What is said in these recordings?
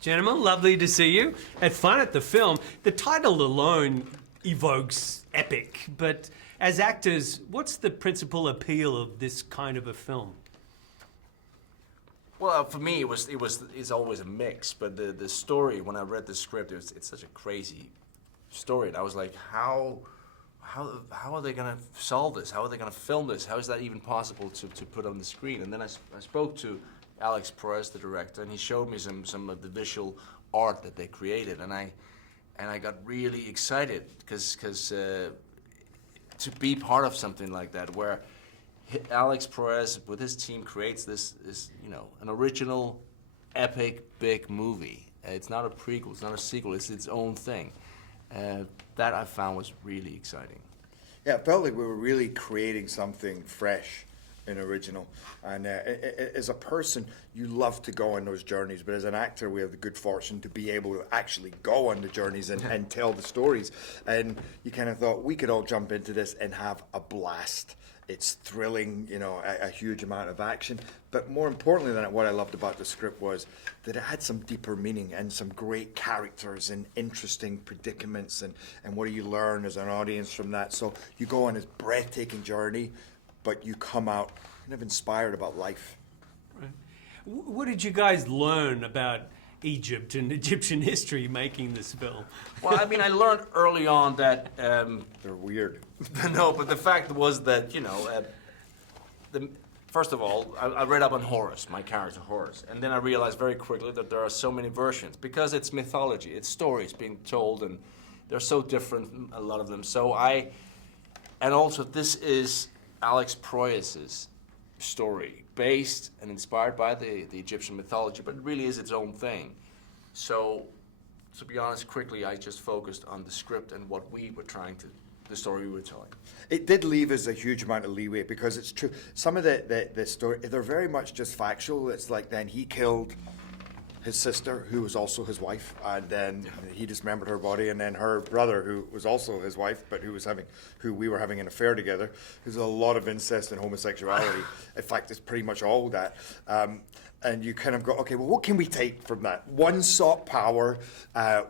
Gentlemen, lovely to see you. Had fun at the film. The title alone evokes epic, but as actors, what's the principal appeal of this kind of a film? Well, for me, it's always a mix. But the story, when I read the script, it's such a crazy story, and I was like, how are they gonna solve this? How are they gonna film this? How is that even possible to put on the screen? And then I spoke to Alex Perez, the director, and he showed me some of the visual art that they created, and I got really excited because to be part of something like that, where Alex Perez with his team creates this an original, epic, big movie. It's not a prequel, it's not a sequel, it's its own thing. That I found was really exciting. Yeah, it felt like we were really creating something fresh and original. And as a person, you love to go on those journeys, but as an actor, we have the good fortune to be able to actually go on the journeys and tell the stories. And you kind of thought we could all jump into this and have a blast. It's thrilling, a huge amount of action. But more importantly than what I loved about the script was that it had some deeper meaning and some great characters and interesting predicaments and what do you learn as an audience from that. So you go on this breathtaking journey, but you come out kind of inspired about life. Right. What did you guys learn about Egypt and Egyptian history making this film? Well, I mean, I learned early on that... They're weird. No, but the fact was that, first of all, I read up on Horus, my character Horus, and then I realized very quickly that there are so many versions, because it's mythology, it's stories being told, and they're so different, a lot of them. And also this is Alex Proyas's story, based and inspired by the Egyptian mythology, but it really is its own thing. So, to be honest, quickly I just focused on the script and what we were the story we were telling. It did leave us a huge amount of leeway, because it's true. Some of the story, they're very much just factual. It's like, then he killed his sister, who was also his wife, and then he dismembered her body, and then her brother, who was also his wife, but who we were having an affair together. There's a lot of incest and homosexuality. In fact, it's pretty much all that. And you kind of go, okay, well, what can we take from that? One sought power,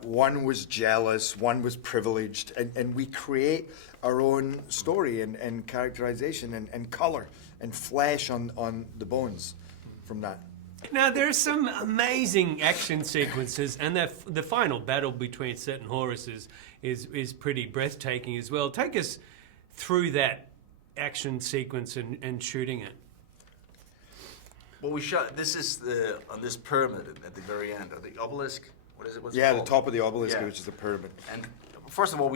one was jealous, one was privileged, and we create our own story and characterization and color and flesh on the bones from that. Now, there's some amazing action sequences, and the final battle between Set and Horus is pretty breathtaking as well. Take us through that action sequence and shooting it. Well, we shot, this is on this pyramid at the very end, or the obelisk, what is it? What's it Yeah, called? the top of the obelisk, which is the pyramid. And first of all,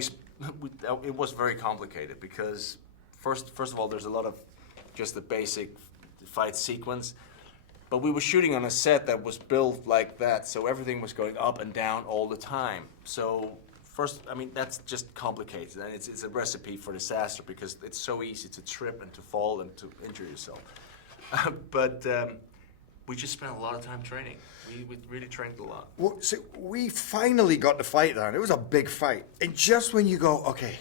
it was very complicated, because first of all, there's a lot of just the basic fight sequence, but we were shooting on a set that was built like that, so everything was going up and down all the time. So first, I mean, that's just complicated, and it's a recipe for disaster, because it's so easy to trip and to fall and to injure yourself. But we just spent a lot of time training. We really trained a lot. Well, so we finally got the fight down. It was a big fight. And just when you go, okay,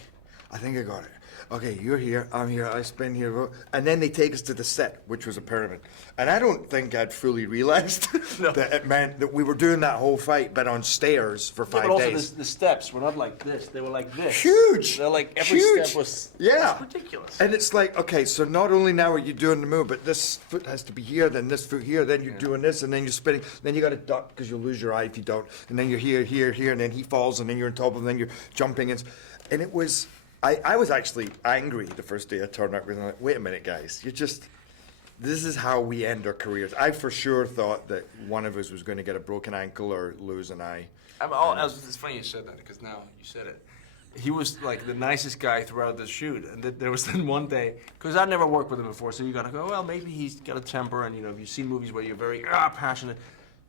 I think I got it. Okay, you're here, I'm here, I spin here. And then they take us to the set, which was a pyramid. And I don't think I'd fully realized that it meant that we were doing that whole fight, but on stairs for 5 but days. Also the steps were not like this, they were like this. Huge! They're like, every Huge. step was ridiculous. And it's like, okay, so not only now are you doing the move, but this foot has to be here, then this foot here, then you're doing this, and then you're spinning, then you got to duck because you'll lose your eye if you don't, and then you're here, and then he falls, and then you're on top of him, and then you're jumping, and it was, I was actually angry the first day I turned up, because I'm like, wait a minute, guys, this is how we end our careers. I for sure thought that one of us was going to get a broken ankle or lose an eye. It's funny you said that, because now you said it. He was like the nicest guy throughout the shoot, and there was then one day, because I'd never worked with him before, so you gotta go, well, maybe he's got a temper, and you've seen movies where you're very passionate,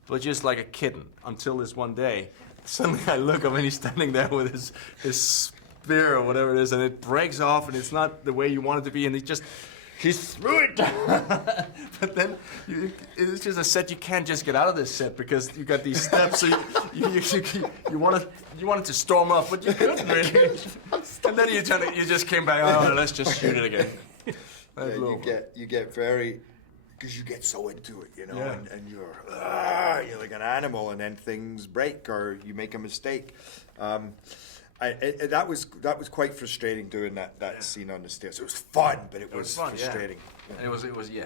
but just like a kitten, until this one day, suddenly I look up and he's standing there with his spear or whatever it is, and it breaks off, and it's not the way you want it to be, and he threw it down. But then it's just a set, you can't just get out of this set, because you got these steps, so you wanted to storm off, but you couldn't really. And then you just came back, oh, let's just shoot it again. Yeah, you get very, because you get so into it, you know, Yeah. and you're like an animal, and then things break or you make a mistake. That was quite frustrating doing that scene on the stairs. It was fun, but it was fun, frustrating. Yeah. And it was yeah,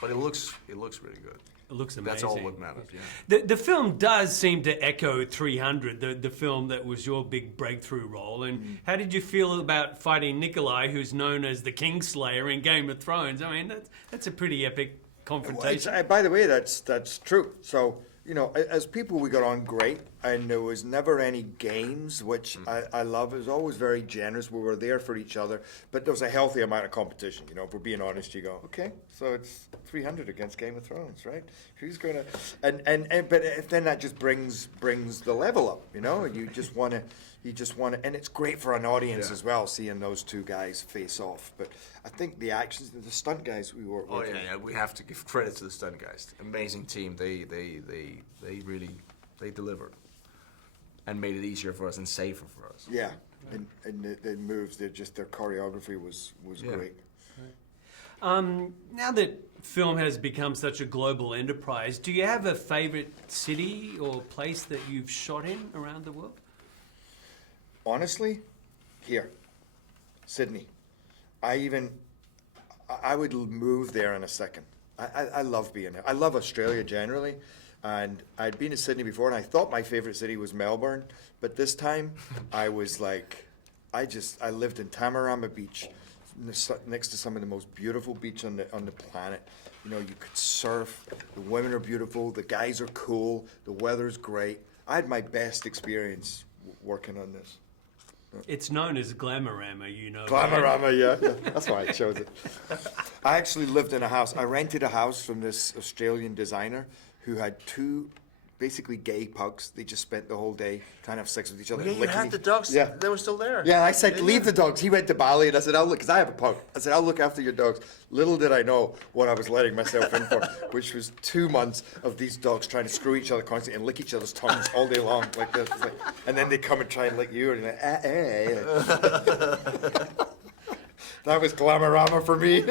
but it looks really good. It looks amazing. That's all what matters. Yeah. The film does seem to echo 300, the film that was your big breakthrough role. And how did you feel about fighting Nikolaj, who's known as the Kingslayer in Game of Thrones? I mean, that's a pretty epic confrontation. By the way, that's true. So, you know, as people, we got on great, and there was never any games, which I love. It was always very generous. We were there for each other, but there was a healthy amount of competition. You know, if we're being honest, you go, okay, so it's 300 against Game of Thrones, right? Who's gonna? But if then that just brings the level up. You know, you just want to, and it's great for an audience as well, seeing those two guys face off. But I think the actions, the stunt guys we worked with. Oh yeah, we have to give credit to the stunt guys. Amazing team. They really delivered and made it easier for us and safer for us. Yeah, and the moves, their choreography was great. Now that film has become such a global enterprise, do you have a favorite city or place that you've shot in around the world? Honestly, here, Sydney. I would move there in a second. I love being there. I love Australia generally, and I'd been to Sydney before, and I thought my favorite city was Melbourne, but this time I was like, I lived in Tamarama Beach, next to some of the most beautiful beach on the planet. You know, you could surf. The women are beautiful. The guys are cool. The weather's great. I had my best experience working on this. It's known as Glamorama, you know. Glamorama, yeah. That's why I chose it. I actually lived in a house. I rented a house from this Australian designer who had two basically gay pugs. They just spent the whole day trying to have sex with each other. Yeah, and you licking had the each- dogs. Yeah. They were still there. Yeah, I said, Yeah, leave yeah. the dogs. He went to Bali, and I said, I'll look, because I have a pug. I said, I'll look after your dogs. Little did I know what I was letting myself in for, which was 2 months of these dogs trying to screw each other constantly and lick each other's tongues all day long, like this. It's like, and then they come and try and lick you, and you're like, That was Glamorama for me.